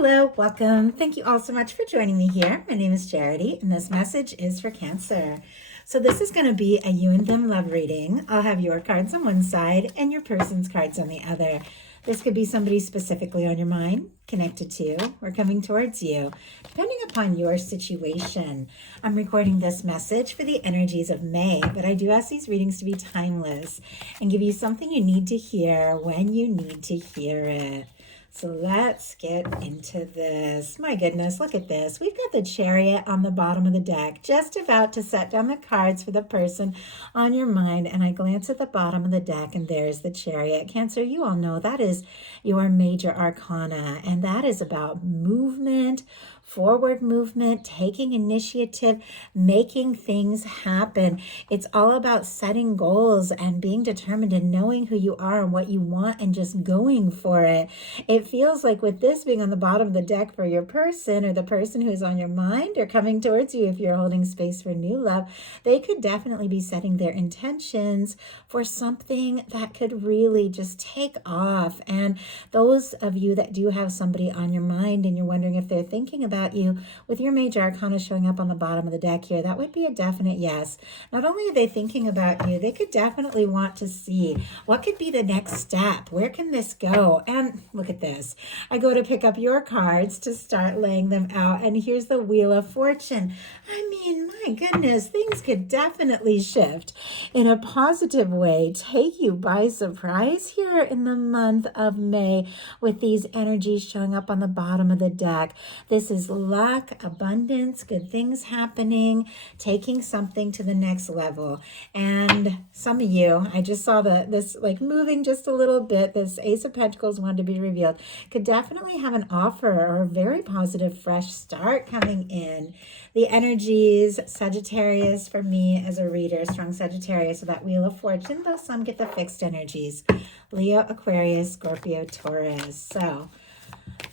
Hello, welcome. Thank you all so much for joining me here. My name is Charity, and this message is for Cancer. So this is going to be a you and them love reading. I'll have your cards on one side and your person's cards on the other. This could be somebody specifically on your mind, connected to, or coming towards you, depending upon your situation. I'm recording this message for the energies of May, but I do ask these readings to be timeless and give you something you need to hear when you need to hear it. So let's get into this. My goodness, look at this. We've got the Chariot on the bottom of the deck, just about to set down the cards for the person on your mind. And I glance at the bottom of the deck and there's the Chariot. Cancer, you all know that is your major arcana, and that is about movement, forward movement, taking initiative, making things happen. It's all about setting goals and being determined and knowing who you are and what you want and just going for it. It feels like with this being on the bottom of the deck for your person or the person who's on your mind or coming towards you, if you're holding space for new love, they could definitely be setting their intentions for something that could really just take off. And those of you that do have somebody on your mind and you're wondering if they're thinking about you, with your major arcana showing up on the bottom of the deck here, that would be a definite yes. Not only are they thinking about you, they could definitely want to see what could be the next step. Where can this go? And look at this. I go to pick up your cards to start laying them out, and here's the Wheel of Fortune. I mean, my goodness, things could definitely shift in a positive way, take you by surprise here in the month of May with these energies showing up on the bottom of the deck. This is luck, abundance, good things happening, taking something to the next level. And some of you, I just saw this like moving just a little bit, this Ace of Pentacles wanted to be revealed, could definitely have an offer or a very positive fresh start coming in. The energies, Sagittarius for me as a reader, strong Sagittarius, so that Wheel of Fortune, though some get the fixed energies. Leo, Aquarius, Scorpio, Taurus. So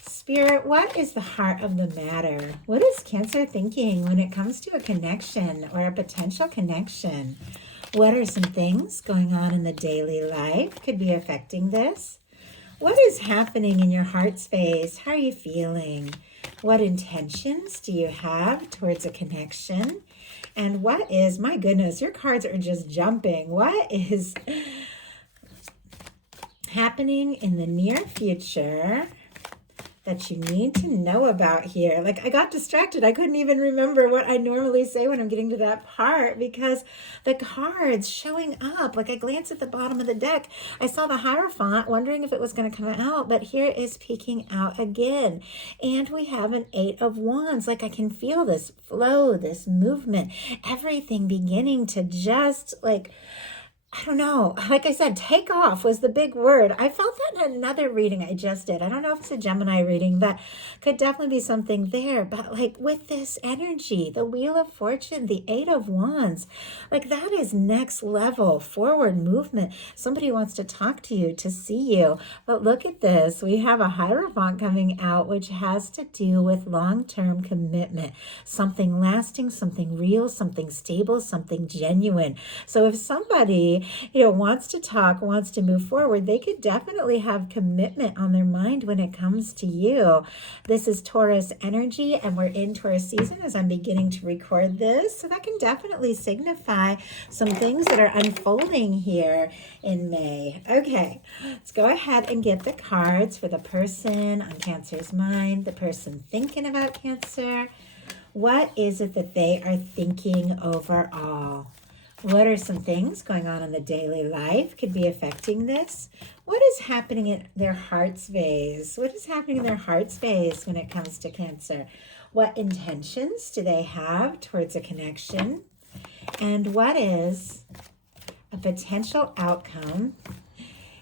Spirit, what is the heart of the matter? What is Cancer thinking when it comes to a connection or a potential connection? What are some things going on in the daily life could be affecting this? What is happening in your heart space? How are you feeling? What intentions do you have towards a connection? And what is, my goodness, your cards are just jumping. What is happening in the near future that you need to know about here? Like, I got distracted. I couldn't even remember what I normally say when I'm getting to that part because the cards showing up. Like, I glanced at the bottom of the deck. I saw the Hierophant, wondering if it was going to come out, but here it is peeking out again. And we have an Eight of Wands. Like, I can feel this flow, this movement, everything beginning to just like, I don't know. Like I said, take off was the big word. I felt that in another reading I just did. I don't know if it's a Gemini reading, but could definitely be something there. But like with this energy, the Wheel of Fortune, the Eight of Wands, like that is next level forward movement. Somebody wants to talk to you, to see you. But look at this. We have a Hierophant coming out, which has to do with long-term commitment, something lasting, something real, something stable, something genuine. So if somebody wants to talk, wants to move forward, they could definitely have commitment on their mind when it comes to you. This is Taurus energy, and we're in Taurus season as I'm beginning to record this. So that can definitely signify some things that are unfolding here in May. Okay, let's go ahead and get the cards for the person on Cancer's mind, the person thinking about Cancer. What is it that they are thinking overall? What are some things going on in the daily life could be affecting this? What is happening in their heart space? What is happening in their heart space when it comes to Cancer? What intentions do they have towards a connection? And what is a potential outcome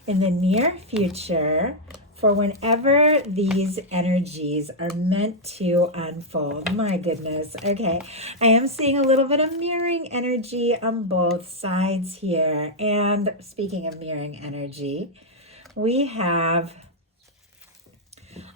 in the near future for whenever these energies are meant to unfold? My goodness. Okay. I am seeing a little bit of mirroring energy on both sides here. And speaking of mirroring energy, we have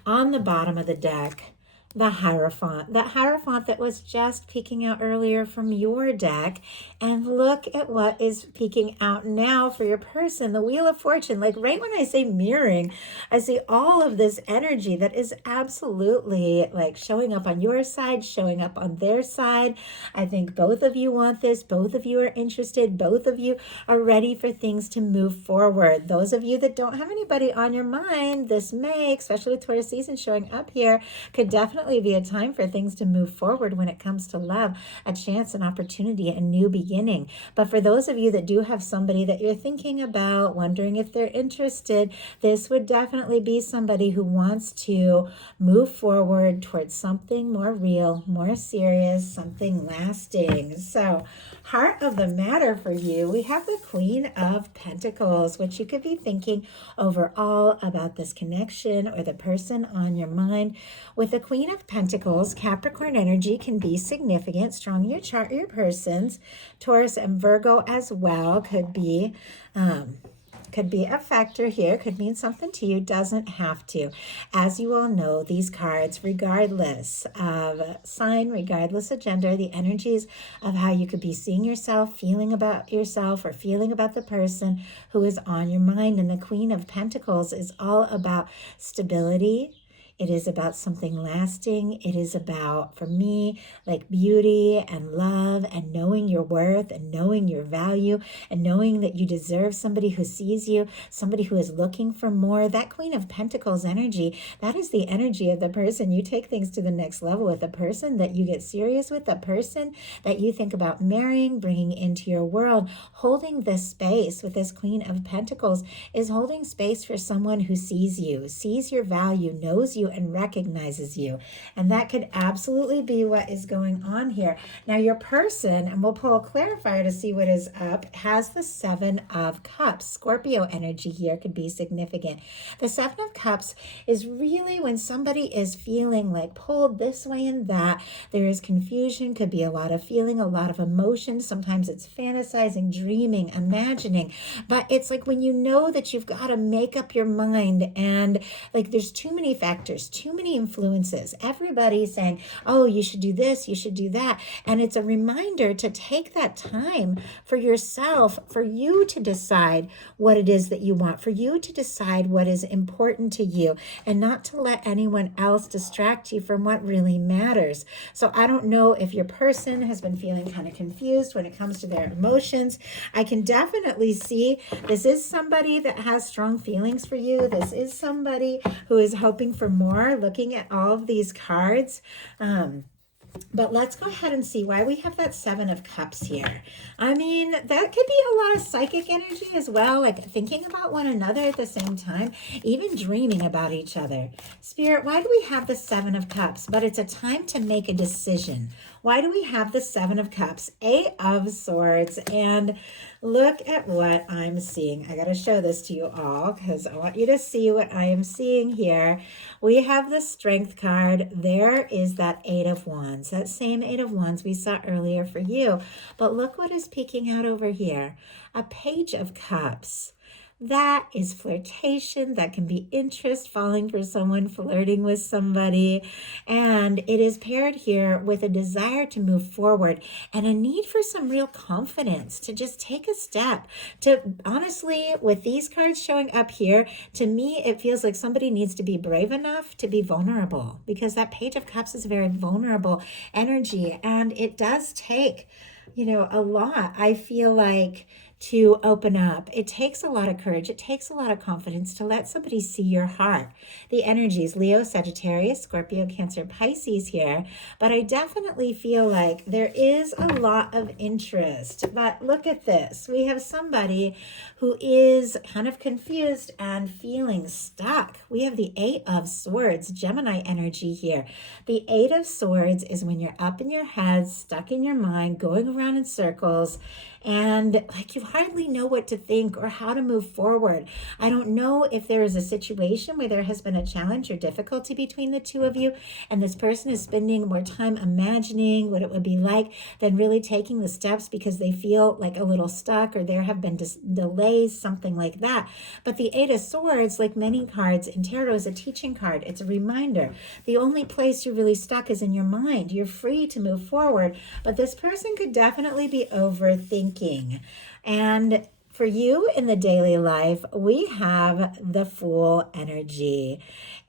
on the bottom of the deck the Hierophant, that Hierophant that was just peeking out earlier from your deck. And look at what is peeking out now for your person, the Wheel of Fortune. Like right when I say mirroring, I see all of this energy that is absolutely like showing up on your side, showing up on their side. I think both of you want this. Both of you are interested. Both of you are ready for things to move forward. Those of you that don't have anybody on your mind, this May, especially with Taurus season showing up here, could definitely be a time for things to move forward when it comes to love, a chance, an opportunity, a new beginning. But for those of you that do have somebody that you're thinking about, wondering if they're interested, this would definitely be somebody who wants to move forward towards something more real, more serious, something lasting. So, heart of the matter for you, we have the Queen of Pentacles, which you could be thinking overall about this connection or the person on your mind. With the Queen of Pentacles, Capricorn energy can be significant, strong in your chart or your person's. Taurus and Virgo as well could be a factor here, could mean something to you, doesn't have to. As you all know, these cards, regardless of sign, regardless of gender, the energies of how you could be seeing yourself, feeling about yourself, or feeling about the person who is on your mind. And the Queen of Pentacles is all about stability. It is about something lasting. It is about, for me, like beauty and love and knowing your worth and knowing your value and knowing that you deserve somebody who sees you, somebody who is looking for more. That Queen of Pentacles energy, that is the energy of the person you take things to the next level with, the person that you get serious with, the person that you think about marrying, bringing into your world. Holding this space with this Queen of Pentacles is holding space for someone who sees you, sees your value, knows you, and recognizes you. And that could absolutely be what is going on here. Now your person, and we'll pull a clarifier to see what is up, has the Seven of Cups. Scorpio energy here could be significant. The Seven of Cups is really when somebody is feeling like pulled this way and that. There is confusion, could be a lot of feeling, a lot of emotion. Sometimes it's fantasizing, dreaming, imagining. But it's like when you know that you've got to make up your mind and like there's too many factors, too many influences. Everybody's saying, oh, you should do this, you should do that. And it's a reminder to take that time for yourself, for you to decide what it is that you want, for you to decide what is important to you, and not to let anyone else distract you from what really matters. So I don't know if your person has been feeling kind of confused when it comes to their emotions. I can definitely see this is somebody that has strong feelings for you. This is somebody who is hoping for more, looking at all of these cards. But let's go ahead and see why we have that Seven of Cups here. I mean, that could be a lot of psychic energy as well, like thinking about one another at the same time, even dreaming about each other. Spirit, why do we have the Seven of Cups? But it's a time to make a decision. Why do we have the Seven of Cups? Eight of Swords, and look at what I'm seeing. I got to show this to you all because I want you to see what I am seeing here. We have the Strength card. There is that Eight of Wands, that same Eight of Wands we saw earlier for you. But look what is peeking out over here. A Page of Cups. That is flirtation. That can be interest, falling for someone, flirting with somebody. And it is paired here with a desire to move forward and a need for some real confidence to just take a step. To honestly, with these cards showing up here, to me, it feels like somebody needs to be brave enough to be vulnerable, because that Page of Cups is a very vulnerable energy. And it does take, a lot. I feel like to open up. It takes a lot of courage. It takes a lot of confidence to let somebody see your heart. The energies, Leo, Sagittarius, Scorpio, Cancer, Pisces here. But I definitely feel like there is a lot of interest. But look at this. We have somebody who is kind of confused and feeling stuck. We have the Eight of Swords, Gemini energy here. The Eight of Swords is when you're up in your head, stuck in your mind, going around in circles, and like you hardly know what to think or how to move forward. I don't know if there is a situation where there has been a challenge or difficulty between the two of you, and this person is spending more time imagining what it would be like than really taking the steps because they feel like a little stuck, or there have been delays, something like that. But the Eight of Swords, like many cards in tarot, is a teaching card. It's a reminder. The only place you're really stuck is in your mind. You're free to move forward, but this person could definitely be overthinking. And for you in the daily life, we have the Fool energy.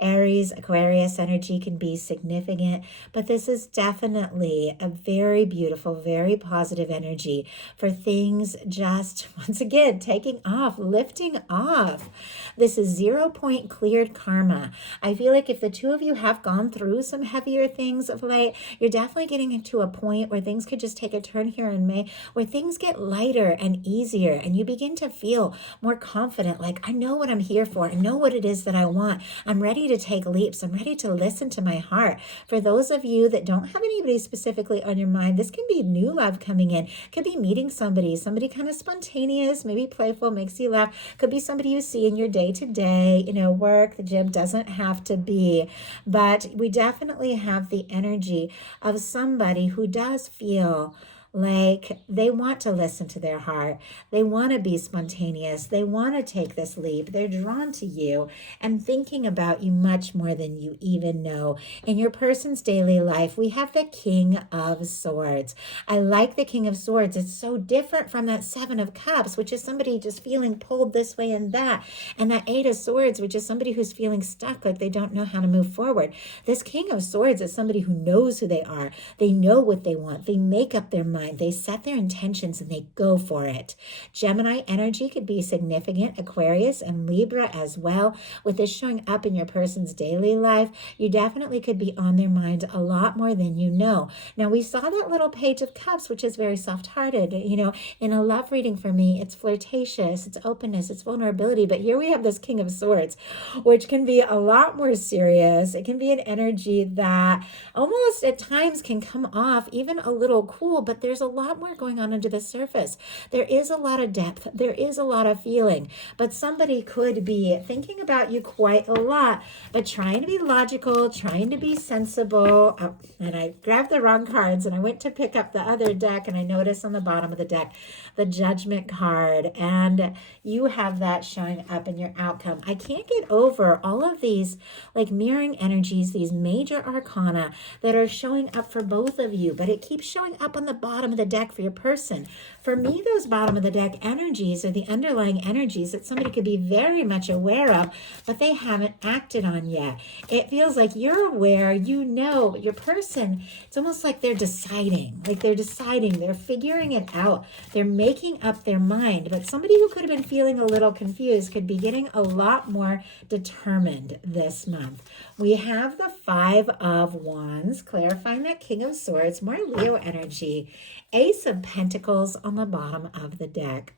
Aries, Aquarius energy can be significant, but this is definitely a very beautiful, very positive energy for things just, once again, taking off, lifting off. This is 0 point cleared karma. I feel like if the two of you have gone through some heavier things of late, you're definitely getting into a point where things could just take a turn here in May, where things get lighter and easier, and you begin to feel more confident, like, I know what I'm here for. I know what it is that I want. I'm ready to take leaps. I'm ready to listen to my heart. For those of you that don't have anybody specifically on your mind, this can be new love coming in. Could be meeting somebody kind of spontaneous, maybe playful, makes you laugh. Could be somebody you see in your day-to-day, work, the gym, doesn't have to be. But we definitely have the energy of somebody who does feel like they want to listen to their heart. They want to be spontaneous. They want to take this leap. They're drawn to you and thinking about you much more than you even know. In your person's daily life, we have the King of Swords. I like the King of Swords. It's so different from that Seven of Cups, which is somebody just feeling pulled this way and that. And that Eight of Swords, which is somebody who's feeling stuck, like they don't know how to move forward. This King of Swords is somebody who knows who they are. They know what they want. They make up their mind. They set their intentions and they go for it. Gemini energy could be significant. Aquarius and Libra as well. With this showing up in your person's daily life, you definitely could be on their mind a lot more than you know. Now, we saw that little Page of Cups, which is very soft-hearted. In a love reading for me, it's flirtatious, it's openness, it's vulnerability. But here we have this King of Swords, which can be a lot more serious. It can be an energy that almost at times can come off even a little cool, but there's a lot more going on under the surface. There is a lot of depth. There is a lot of feeling, but somebody could be thinking about you quite a lot, but trying to be logical, trying to be sensible. Oh, and I grabbed the wrong cards and I went to pick up the other deck, and I noticed on the bottom of the deck, the Judgment card, and you have that showing up in your outcome. I can't get over all of these like mirroring energies, these major arcana that are showing up for both of you, but it keeps showing up on the bottom of the deck for your person. For me, those bottom of the deck energies are the underlying energies that somebody could be very much aware of, but they haven't acted on yet. It feels like you're aware, but your person, it's almost like they're deciding, they're figuring it out. They're making up their mind, but somebody who could have been feeling a little confused could be getting a lot more determined this month. We have the Five of Wands, clarifying that King of Swords, more Leo energy. Ace of Pentacles on the bottom of the deck.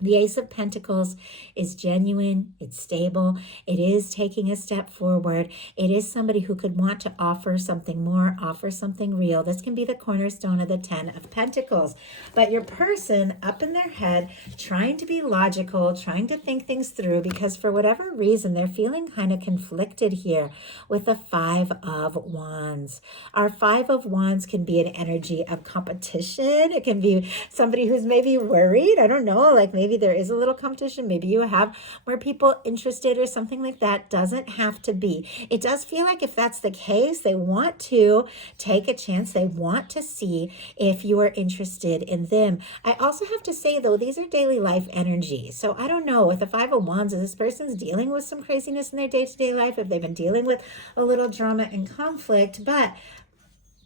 The Ace of Pentacles is genuine, it's stable, it is taking a step forward. It is somebody who could want to offer something more, offer something real. This can be the cornerstone of the 10 of Pentacles. But your person up in their head, trying to be logical, trying to think things through, because for whatever reason, they're feeling kind of conflicted here with the Five of Wands. Our Five of Wands can be an energy of competition. It can be somebody who's maybe worried. I don't know, like maybe there is a little competition. Maybe you have more people interested or something like that. Doesn't have to be. It does feel like if that's the case, they want to take a chance. They want to see if you are interested in them. I also have to say, though, these are daily life energies. So I don't know, with the Five of Wands, if this person's dealing with some craziness in their day-to-day life, if they've been dealing with a little drama and conflict, but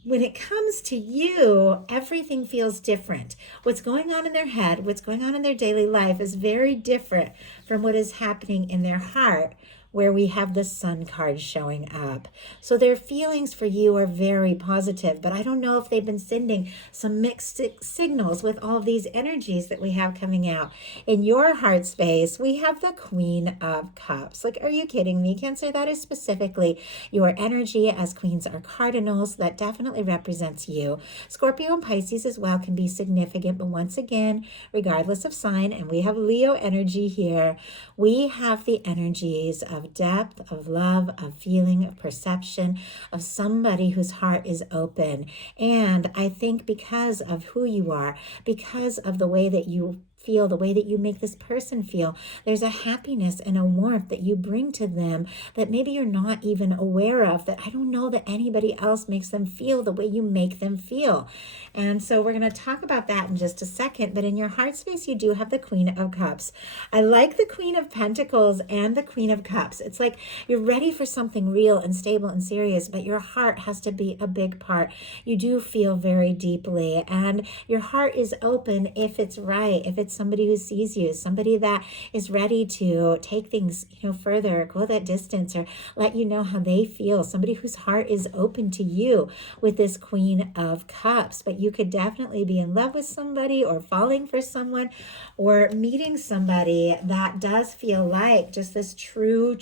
when it comes to you, everything feels different. What's going on in their head, what's going on in their daily life is very different from what is happening in their heart where we have the Sun card showing up. So their feelings for you are very positive, but I don't know if they've been sending some mixed signals with all of these energies that we have coming out. In your heart space, we have the Queen of Cups. Like, are you kidding me, Cancer? That is specifically your energy, as queens are cardinals. That definitely represents you. Scorpio and Pisces as well can be significant, but once again, regardless of sign, and we have Leo energy here, we have the energies of depth, of love, of feeling, of perception, of somebody whose heart is open. And I think because of who you are, because of the way that you feel, the way that you make this person feel, there's a happiness and a warmth that you bring to them that maybe you're not even aware of, that I don't know that anybody else makes them feel the way you make them feel. And so we're going to talk about that in just a second. But in your heart space, you do have the Queen of Cups. I like the Queen of Pentacles and the Queen of Cups. It's like you're ready for something real and stable and serious, but your heart has to be a big part. You do feel very deeply, and your heart is open if it's right, if it's somebody who sees you, somebody that is ready to take things, further, go that distance, or let you know how they feel, somebody whose heart is open to you with this Queen of Cups. But you could definitely be in love with somebody, or falling for someone, or meeting somebody that does feel like just this true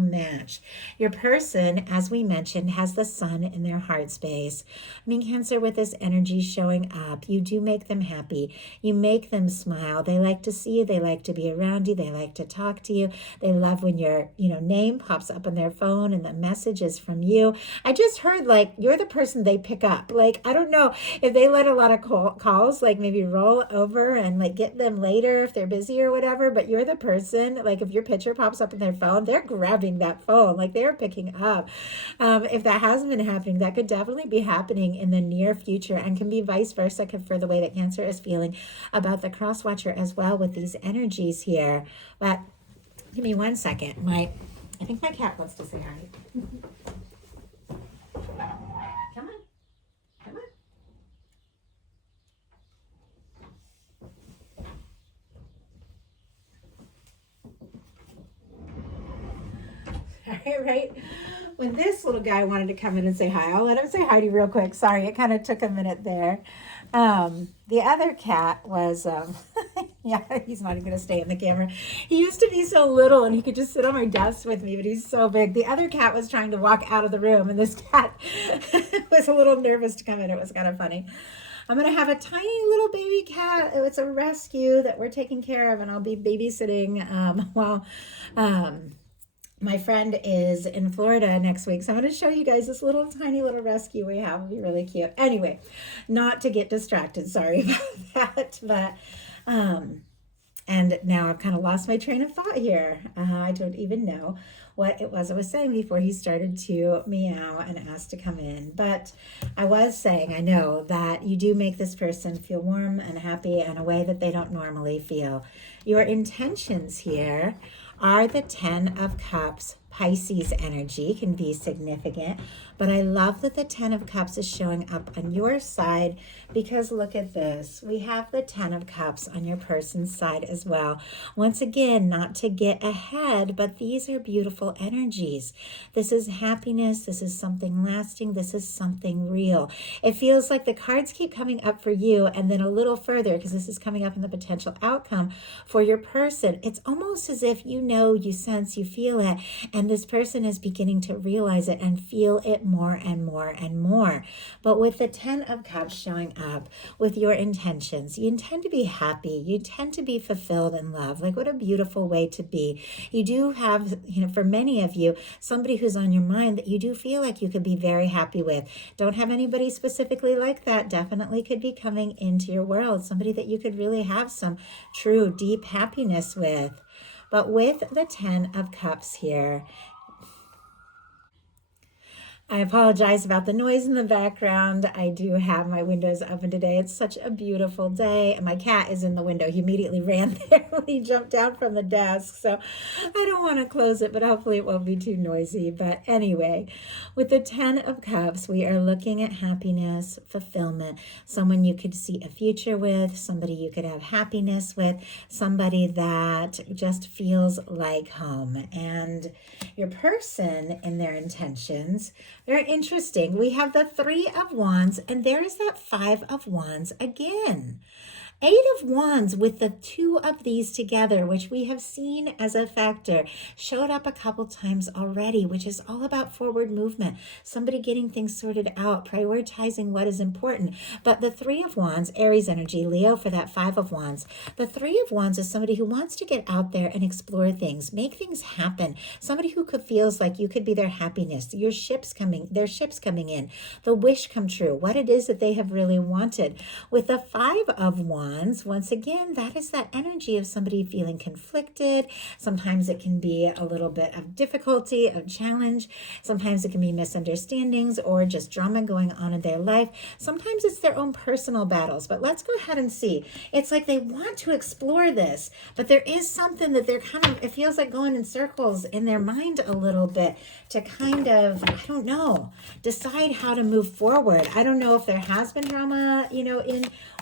match. Your person, as we mentioned, has the Sun in their heart space. I mean, Cancer, with this energy showing up, you do make them happy. You make them smile. They like to see you. They like to be around you. They like to talk to you. They love when your, name pops up on their phone and the message is from you. I just heard like you're the person they pick up. Like, I don't know if they let a lot of calls, like maybe roll over and like get them later if they're busy or whatever, but you're the person, like if your picture pops up on their phone, they're grabbing that phone, like they're picking up. If that hasn't been happening, that could definitely be happening in the near future, and can be vice versa for the way that Cancer is feeling about the cross watcher as well with these energies here. But give me one second. I think my cat wants to say hi. Come on. Come on. Right? When this little guy wanted to come in and say hi, I'll let him say hi to you real quick. Sorry, it kind of took a minute there. The other cat was, yeah, he's not even going to stay in the camera. He used to be so little and he could just sit on my desk with me, but he's so big. The other cat was trying to walk out of the room, and this cat was a little nervous to come in. It was kind of funny. I'm going to have a tiny little baby cat. It's a rescue that we're taking care of, and I'll be babysitting while my friend is in Florida next week. So I'm going to show you guys this little tiny little rescue we have. It'll be really cute. Anyway, not to get distracted. Sorry about that. But, and now I've kind of lost my train of thought here. I don't even know what it was I was saying before he started to meow and ask to come in. But I was saying, I know that you do make this person feel warm and happy in a way that they don't normally feel. Your intentions here are the 10 of Cups. Pisces energy can be significant, but I love that the 10 of Cups is showing up on your side, because look at this. We have the 10 of Cups on your person's side as well. Once again, not to get ahead, but these are beautiful energies. This is happiness. This is something lasting. This is something real. It feels like the cards keep coming up for you, and then a little further, because this is coming up in the potential outcome for your person. It's almost as if you know, you sense, you feel it, and this person is beginning to realize it and feel it more and more and more. But with the 10 of Cups showing up with your intentions, you intend to be happy. You tend to be fulfilled in love. Like, what a beautiful way to be. You do have, for many of you, somebody who's on your mind that you do feel like you could be very happy with. Don't have anybody specifically like that. Definitely could be coming into your world. Somebody that you could really have some true, deep happiness with. But with the 10 of Cups here, I apologize about the noise in the background. I do have my windows open today. It's such a beautiful day, and my cat is in the window. He immediately ran there when he jumped down from the desk, so I don't want to close it, but hopefully it won't be too noisy. But anyway, with the 10 of Cups, we are looking at happiness, fulfillment, someone you could see a future with, somebody you could have happiness with, somebody that just feels like home. And your person and their intentions, very interesting. We have the 3 of Wands, and there is that 5 of Wands again. 8 of Wands with the 2 of these together, which we have seen as a factor, showed up a couple times already, which is all about forward movement, somebody getting things sorted out, prioritizing what is important. But the 3 of Wands, Aries energy, Leo for that 5 of Wands. The 3 of Wands is somebody who wants to get out there and explore things, make things happen. Somebody who feels like you could be their happiness, their ships coming in, the wish come true, what it is that they have really wanted. With the 5 of Wands, once again, that is that energy of somebody feeling conflicted. Sometimes it can be a little bit of difficulty, of challenge. Sometimes it can be misunderstandings or just drama going on in their life. Sometimes it's their own personal battles. But let's go ahead and see. It's like they want to explore this, but there is something that they're it feels like going in circles in their mind a little bit to kind of, I don't know, decide how to move forward. I don't know if there has been drama,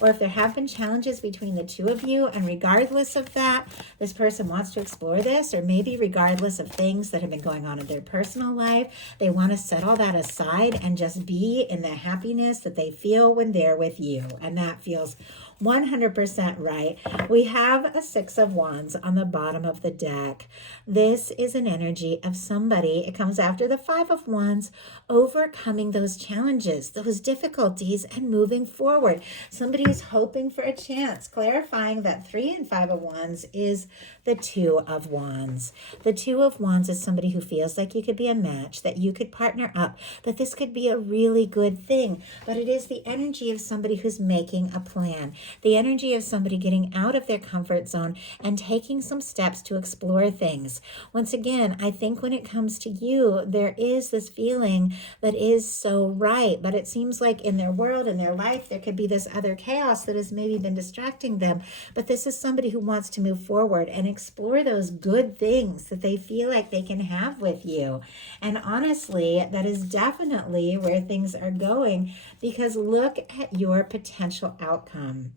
or if there have been challenges between the two of you, and regardless of that, this person wants to explore this, or maybe regardless of things that have been going on in their personal life, they want to set all that aside and just be in the happiness that they feel when they're with you. And that feels 100% right. We have a 6 of Wands on the bottom of the deck. This is an energy of somebody, it comes after the 5 of Wands, overcoming those challenges, those difficulties, and moving forward. Somebody who's hoping for a chance, clarifying that 3 and 5 of Wands is the 2 of Wands. The 2 of Wands is somebody who feels like you could be a match, that you could partner up, that this could be a really good thing, but it is the energy of somebody who's making a plan. The energy of somebody getting out of their comfort zone and taking some steps to explore things. Once again, I think when it comes to you, there is this feeling that is so right, but it seems like in their world, in their life, there could be this other chaos that has maybe been distracting them. But this is somebody who wants to move forward and explore those good things that they feel like they can have with you. And honestly, that is definitely where things are going, because look at your potential outcome.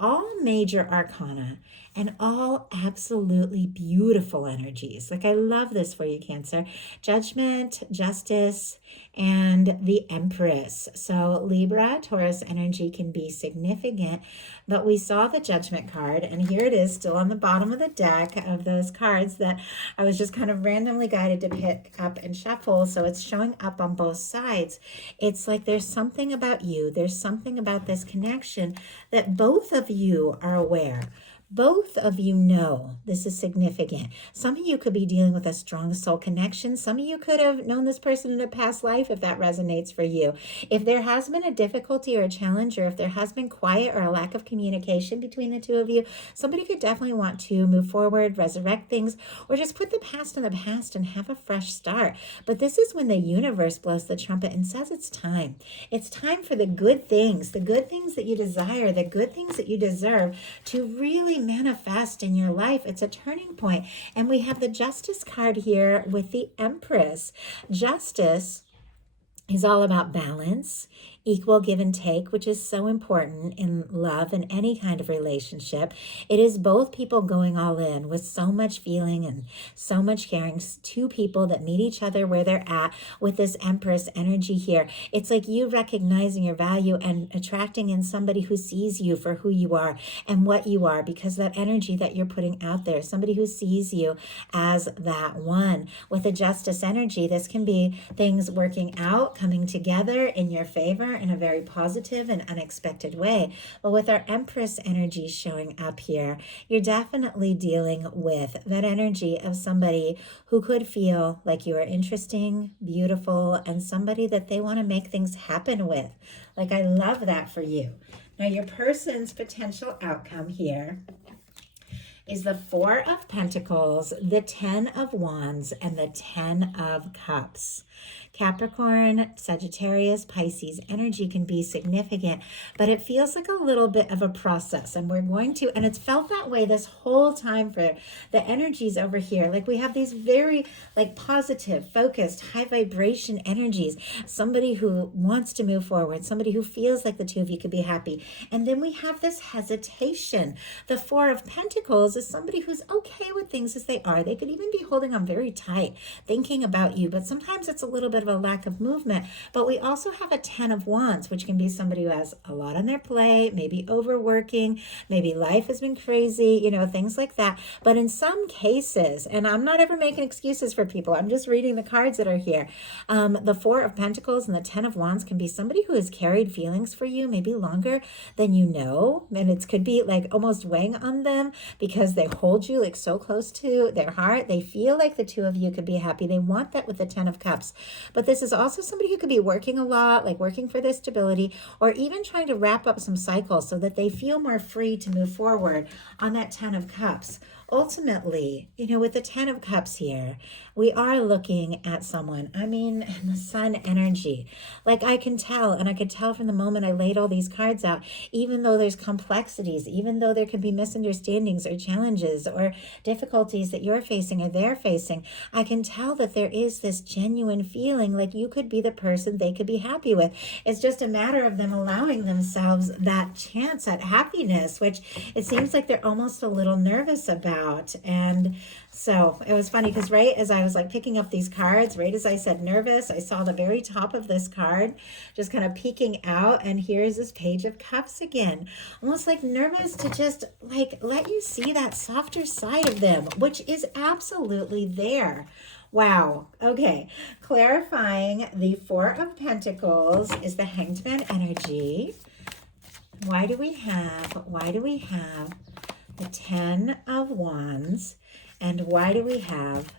All major arcana and all absolutely beautiful energies. Like, I love this for you, Cancer. Judgment, justice, and the Empress. So Libra, Taurus energy can be significant, but we saw the Judgment card, and here it is still on the bottom of the deck of those cards that I was just kind of randomly guided to pick up and shuffle. So it's showing up on both sides. It's like there's something about you, there's something about this connection that both of you are aware. Both of you know this is significant. Some of you could be dealing with a strong soul connection. Some of you could have known this person in a past life, if that resonates for you. If there has been a difficulty or a challenge, or if there has been quiet or a lack of communication between the two of you, somebody could definitely want to move forward, resurrect things, or just put the past in the past and have a fresh start. But this is when the universe blows the trumpet and says it's time. It's time for the good things that you desire, the good things that you deserve to really manifest in your life. It's a turning point. And we have the Justice card here with the Empress. Justice is all about balance, equal give and take, which is so important in love and any kind of relationship. It is both people going all in with so much feeling and so much caring, two people that meet each other where they're at with this Empress energy here. It's like you recognizing your value and attracting in somebody who sees you for who you are and what you are, because that energy that you're putting out there, somebody who sees you as that one. With the Justice energy, this can be things working out, coming together in your favor in a very positive and unexpected way. But with our Empress energy showing up here, you're definitely dealing with that energy of somebody who could feel like you are interesting, beautiful, and somebody that they want to make things happen with. Like, I love that for you. Now, your person's potential outcome here is the 4 of Pentacles, the 10 of Wands, and the 10 of Cups. Capricorn, Sagittarius, Pisces energy can be significant, but it feels like a little bit of a process. And we're going to, and it's felt that way this whole time for the energies over here. Like we have these very like positive, focused, high vibration energies. Somebody who wants to move forward, somebody who feels like the two of you could be happy. And then we have this hesitation. The Four of Pentacles is somebody who's okay with things as they are. They could even be holding on very tight, thinking about you, but sometimes it's a little bit of a lack of movement. But we also have a Ten of Wands, which can be somebody who has a lot on their plate, maybe overworking, maybe life has been crazy, you know, things like that. But in some cases, and I'm not ever making excuses for people, I'm just reading the cards that are here. The Four of Pentacles and the Ten of Wands can be somebody who has carried feelings for you maybe longer than you know, and it could be like almost weighing on them because they hold you like so close to their heart. They feel like the two of you could be happy. They want that with the Ten of Cups. But this is also somebody who could be working a lot, like working for their stability, or even trying to wrap up some cycles so that they feel more free to move forward on that Ten of Cups. Ultimately, you know, with the Ten of Cups here, we are looking at someone, I mean, the Sun energy. Like I can tell, and I could tell from the moment I laid all these cards out, even though there's complexities, even though there can be misunderstandings or challenges or difficulties that you're facing or they're facing, I can tell that there is this genuine feeling like you could be the person they could be happy with. It's just a matter of them allowing themselves that chance at happiness, which it seems like they're almost a little nervous about. And so it was funny because right as I was like picking up these cards, right as I said nervous, I saw the very top of this card just kind of peeking out, and here's this Page of Cups again, almost like nervous to just like let you see that softer side of them, which is absolutely there. Wow. Okay. Clarifying the Four of Pentacles is the Hanged Man energy. Why do we have the Ten of Wands, and why do we have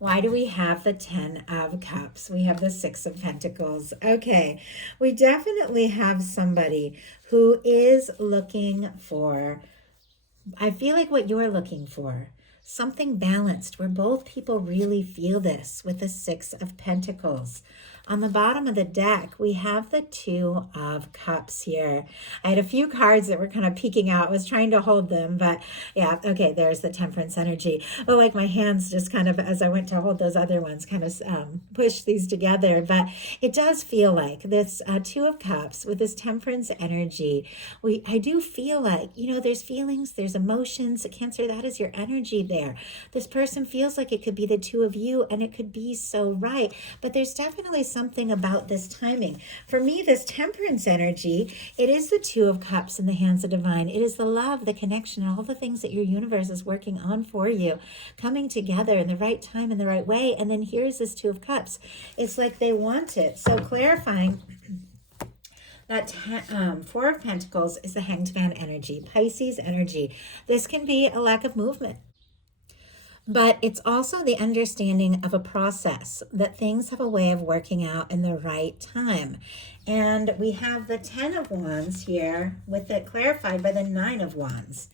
the Ten of Cups? We have the Six of Pentacles. Okay, we definitely have somebody who is looking for, I feel like what you're looking for, something balanced, where both people really feel this with the Six of Pentacles. On the bottom of the deck, we have the Two of Cups here. I had a few cards that were kind of peeking out. I was trying to hold them, but yeah, okay, there's the Temperance energy. But like my hands just kind of, as I went to hold those other ones, kind of pushed these together. But it does feel like this Two of Cups with this Temperance energy. I do feel like, you know, there's feelings, there's emotions. Cancer, that is your energy there. This person feels like it could be the two of you, and it could be so right. But there's definitely something about this timing. For me, this Temperance energy, it is the Two of Cups in the hands of divine. It is the love, the connection, and all the things that your universe is working on for you, coming together in the right time, in the right way. And then here's this Two of Cups. It's like they want it. So clarifying that Four of Pentacles is the Hanged Man energy, Pisces energy. This can be a lack of movement. But it's also the understanding of a process, that things have a way of working out in the right time. And we have the Ten of Wands here with it clarified by the Nine of Wands.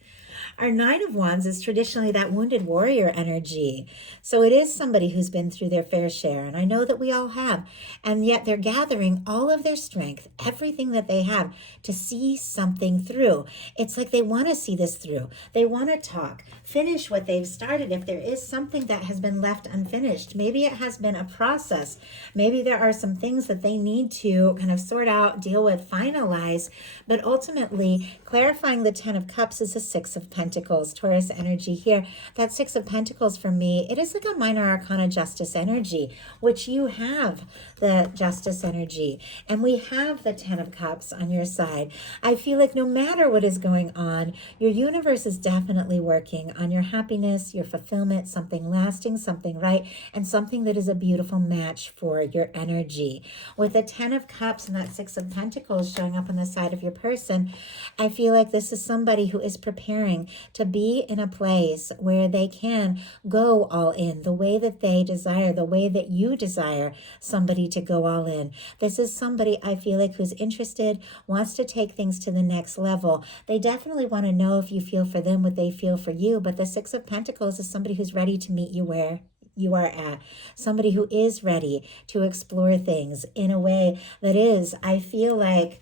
Our Nine of Wands is traditionally that wounded warrior energy. So it is somebody who's been through their fair share, and I know that we all have. And yet they're gathering all of their strength, everything that they have, to see something through. It's like they want to see this through. They want to talk, finish what they've started. If there is something that has been left unfinished, maybe it has been a process. Maybe there are some things that they need to kind of sort out, deal with, finalize. But ultimately, clarifying the Ten of Cups is the Six of Pentacles, Taurus energy here. That Six of Pentacles for me, it is like a minor arcana justice energy, which you have the justice energy. And we have the Ten of Cups on your side. I feel like no matter what is going on, your universe is definitely working on your happiness, your fulfillment, something lasting, something right, and something that is a beautiful match for your energy. With the Ten of Cups and that Six of Pentacles showing up on the side of your person, I feel like this is somebody who is preparing to be in a place where they can go all in the way that they desire, the way that you desire somebody to go all in. This is somebody I feel like who's interested, wants to take things to the next level. They definitely want to know if you feel for them what they feel for you, but the Six of Pentacles is somebody who's ready to meet you where you are at, somebody who is ready to explore things in a way that is, I feel like,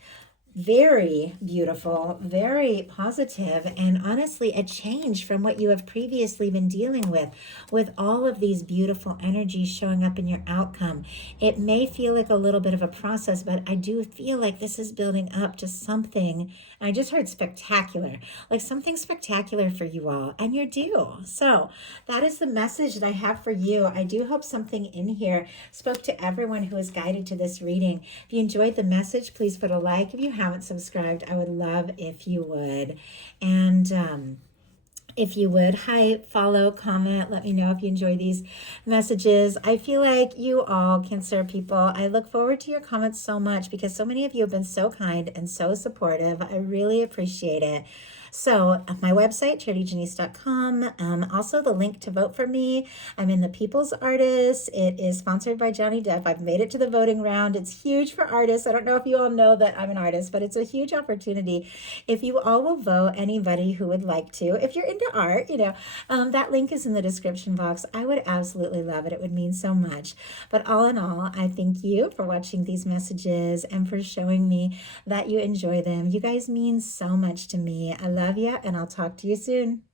very beautiful, very positive, and honestly, a change from what you have previously been dealing with all of these beautiful energies showing up in your outcome. It may feel like a little bit of a process, but I do feel like this is building up to something. I just heard spectacular, like something spectacular for you all, and you're due. So that is the message that I have for you. I do hope something in here spoke to everyone who is guided to this reading. If you enjoyed the message, please put a like. If you haven't subscribed, I would love if you would. And if you would, follow, comment, let me know if you enjoy these messages. I feel like you all, Cancer people, I look forward to your comments so much because so many of you have been so kind and so supportive. I really appreciate it. So my website, charityjanice.com. Also the link to vote for me. I'm in the People's Artists. It is sponsored by Johnny Depp. I've made it to the voting round. It's huge for artists. I don't know if you all know that I'm an artist, but it's a huge opportunity. If you all will vote anybody who would like to, if you're into art, that link is in the description box. I would absolutely love it. It would mean so much. But all in all, I thank you for watching these messages and for showing me that you enjoy them. You guys mean so much to me. I love you, and I'll talk to you soon.